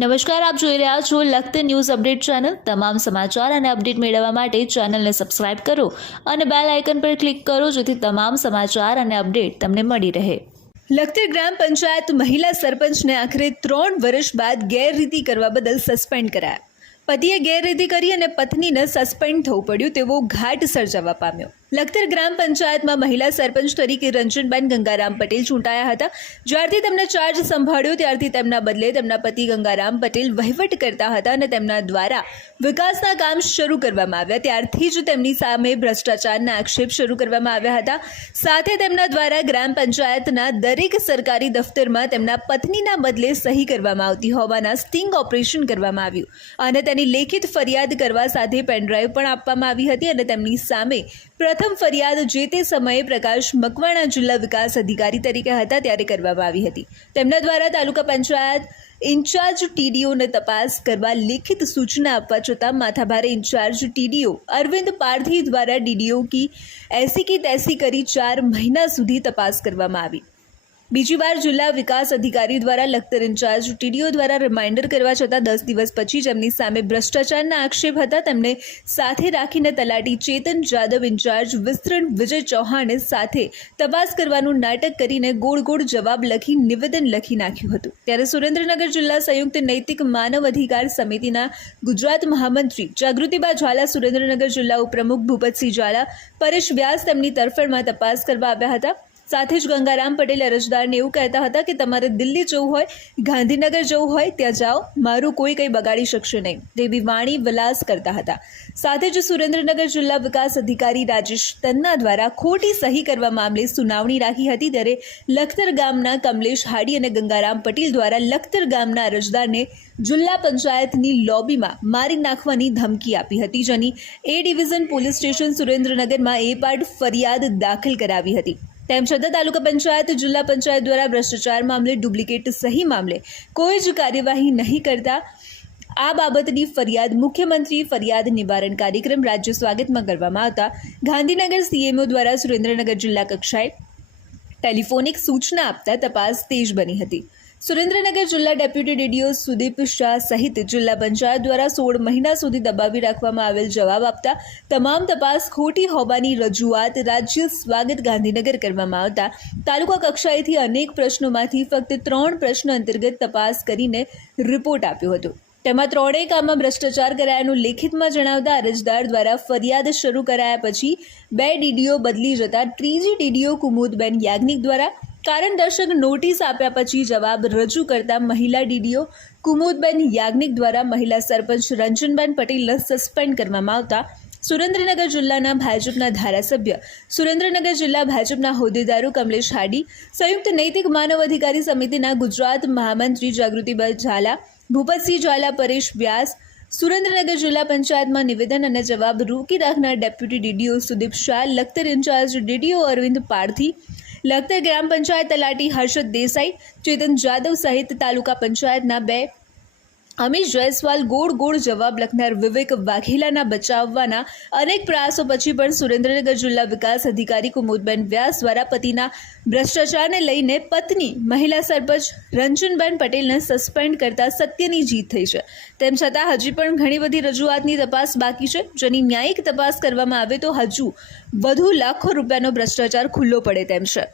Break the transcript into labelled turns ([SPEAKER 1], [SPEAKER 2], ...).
[SPEAKER 1] નમસ્કાર, આપ જોઈ રહ્યા છો લખત ન્યૂઝ અપડેટ ચેનલ. તમામ સમાચાર અને અપડેટ મેળવવા માટે ચેનલને સબસ્ક્રાઇબ કરો અને બેલ આઇકન પર ક્લિક કરો જેથી તમામ સમાચાર અને અપડેટ તમને મળી રહે. લખતર ગ્રામ પંચાયત મહિલા સરપંચને આખરે ત્રણ વર્ષ બાદ ગેરરીતિ કરવા બદલ સસ્પેન્ડ કરાયા. પતિએ ગેરરીતિ કરી અને પત્નીને સસ્પેન્ડ થવું પડ્યું તેવો ઘાટ સર્જાવા પામ્યો. લખતર ગ્રામ પંચાયતમાં મહિલા સરપંચ તરીકે રંજનબેન ગંગારામ પટેલ ચૂંટાયા હતા. જ્યારથી તેમણે ચાર્જ સંભાળ્યો, ત્યારથી તેમના બદલે તેમના પતિ ગંગારામ પટેલ વહીવટ કરતા હતા અને તેમના દ્વારા વિકાસના કામ શરૂ કરવામાં આવ્યા. ત્યારથી જ તેમની સામે ભ્રષ્ટાચારના આક્ષેપ શરૂ કરવામાં આવ્યા હતા. સાથે તેમના દ્વારા ગ્રામ પંચાયતના દરેક સરકારી દફતરમાં તેમના પત્નીના બદલે સહી કરવામાં આવતી હોવાના સ્ટિંગ ઓપરેશન કરવામાં આવ્યું. અને તેની લેખિત ફરિયાદ કરવા સાથે પેનડ્રાઈવ પણ આપવામાં આવી હતી અને તેમની સામે પ્રથમ ફરિયાદ જે તે સમયે પ્રકાશ મકવાણા જિલ્લા વિકાસ અધિકારી તરીકે હતા ત્યારે કરવામાં આવી હતી. તેમના દ્વારા તાલુકા પંચાયત ઇન્ચાર્જ ટીડીઓને તપાસ કરવા લેખિત સૂચના આપવા છતાં માથાભારે ઇન્ચાર્જ ટીડીઓ અરવિંદ પારધી દ્વારા ડીડીઓ કી એસી કી તેસી કરી ચાર મહિના સુધી તપાસ કરવામાં આવી. બીજી વાર જિલ્લા વિકાસ અધિકારી દ્વારા લખતર ઇન્ચાર્જ ટીડીઓ દ્વારા રિમાઇન્ડર કરવા છતાં દસ દિવસ પછી જેમની સામે ભ્રષ્ટાચારના આક્ષેપ હતા, તેમને સાથે રાખીને તલાટી ચેતન જાદવ ઇન્ચાર્જ વિસ્તરણ વિજય ચૌહાણે સાથે તપાસ કરવાનું નાટક કરીને ગોળ ગોળ જવાબ લખી નિવેદન લખી નાખ્યું હતું. ત્યારે સુરેન્દ્રનગર જિલ્લા સંયુક્ત નૈતિક માનવ અધિકાર સમિતિના ગુજરાત મહામંત્રી જાગૃતિબા ઝાલા, સુરેન્દ્રનગર જિલ્લા ઉપપ્રમુખ ભૂપતસિંહ ઝાલા, પરેશ વ્યાસ તેમની તરફેણમાં તપાસ કરવા આવ્યા હતા. સાથે જ ગંગારામ પટેલ અરજદારને એવું કહેતા હતા કે તમારે દિલ્હી જવું હોય, ગાંધીનગર જવું હોય, ત્યાં જાઓ. મારું કોઈ કંઈ બગાડી શકશે નહીં. તેવી વાણી વિલાસ કરતા હતા. સાથે જ સુરેન્દ્રનગર જિલ્લા વિકાસ અધિકારી રાજેશ તન્ના દ્વારા ખોટી સહી કરવા મામલે સુનાવણી રાખી હતી ત્યારે લખતર ગામના કમલેશ હાડી અને ગંગારામ પટેલ દ્વારા લખતર ગામના અરજદારને જિલ્લા પંચાયતની લોબીમાં મારી નાખવાની ધમકી આપી હતી, જેની એ ડિવિઝન પોલીસ સ્ટેશન સુરેન્દ્રનગરમાં એ પાર્ટ ફરિયાદ દાખલ કરાવી હતી. તેમ છતાં તાલુકા પંચાયત, જિલ્લા પંચાયત દ્વારા ભ્રષ્ટાચાર મામલે ડુપ્લિકેટ સહી મામલે કોઈ જ કાર્યવાહી નહીં કરતા. આ બાબતની ફરિયાદ મુખ્યમંત્રી ફરિયાદ નિવારણ કાર્યક્રમ રાજ્ય સ્વાગતમાં કરવામાં આવતા. ગાંધીનગર સીએમઓ દ્વારા સુરેન્દ્રનગર જિલ્લા કક્ષાએ ટેલિફોનિક સૂચના આપતા તપાસ તેજ બની હતી. સુરેન્દ્રનગર જિલ્લા ડેપ્યુટી ડીડીઓ સુદીપ શાહ સહિત જિલ્લા પંચાયત દ્વારા સોળ મહિના સુધી દબાવી રાખવામાં આવેલ જવાબ આપતા તમામ તપાસ ખોટી હોવાની રજૂઆત રાજ્ય સ્વાગત ગાંધીનગર કરવામાં આવતા તાલુકા કક્ષાએથી અનેક પ્રશ્નોમાંથી ફક્ત ત્રણ પ્રશ્ન અંતર્ગત તપાસ કરીને રિપોર્ટ આપ્યો હતો. તેમાં ત્રણેય કામમાં ભ્રષ્ટાચાર કરાયાનું લેખિતમાં જણાવતા અરજદાર દ્વારા ફરિયાદ શરૂ કરાયા પછી બે ડીડીઓ બદલી જતા ત્રીજી ડીડીઓ કુમુદબેન યાજ્ઞિક દ્વારા કારણ દર્શક નોટિસ આપ્યા પછી જવાબ રજૂ કરતા મહિલા ડીડીઓ કુમોદબેન યાજ્ઞિક દ્વારા મહિલા સરપંચ રંજનબેન પટેલને સસ્પેન્ડ કરવામાં આવતા સુરેન્દ્રનગર જિલ્લાના ભાજપના ધારાસભ્ય, સુરેન્દ્રનગર જિલ્લા ભાજપના હોદ્દેદારો કમલેશ હાડી, સંયુક્ત નૈતિક માનવ અધિકારી સમિતિના ગુજરાત મહામંત્રી જાગૃતિબા ઝાલા, ભૂપતસિંહ ઝાલા, પરેશ વ્યાસ, સુરેન્દ્રનગર જિલ્લા પંચાયતમાં નિવેદન અને જવાબ રોકી રાખનાર deputy DDO Sudeep Shah, Lakhtar incharge DDO Arvind Parthi Lakhtar gram panchayat તલાટી હર્ષદ દેસાઈ ચેતન જાદવ સહિત તાલુકા પંચાયતના બે અમીશ જયસ્વાલ ગોળ ગોળ જવાબ લખનાર વિવેક વાઘેલાના બચાવવાના અનેક પ્રયાસો પછી પણ સુરેન્દ્રનગર જિલ્લા વિકાસ અધિકારી કુમુદબેન વ્યાસ દ્વારા પતિના ભ્રષ્ટાચારને લઈને પત્ની મહિલા સરપંચ રંજનબેન પટેલને સસ્પેન્ડ કરતા સત્યની જીત થઈ છે. તેમ છતાં હજી પણ ઘણી બધી રજૂઆતની તપાસ બાકી છે. જેની ન્યાયિક તપાસ કરવામાં આવે તો હજુ વધુ લાખો રૂપિયાનો ભ્રષ્ટાચાર ખુલ્લો પડે તેમ છે.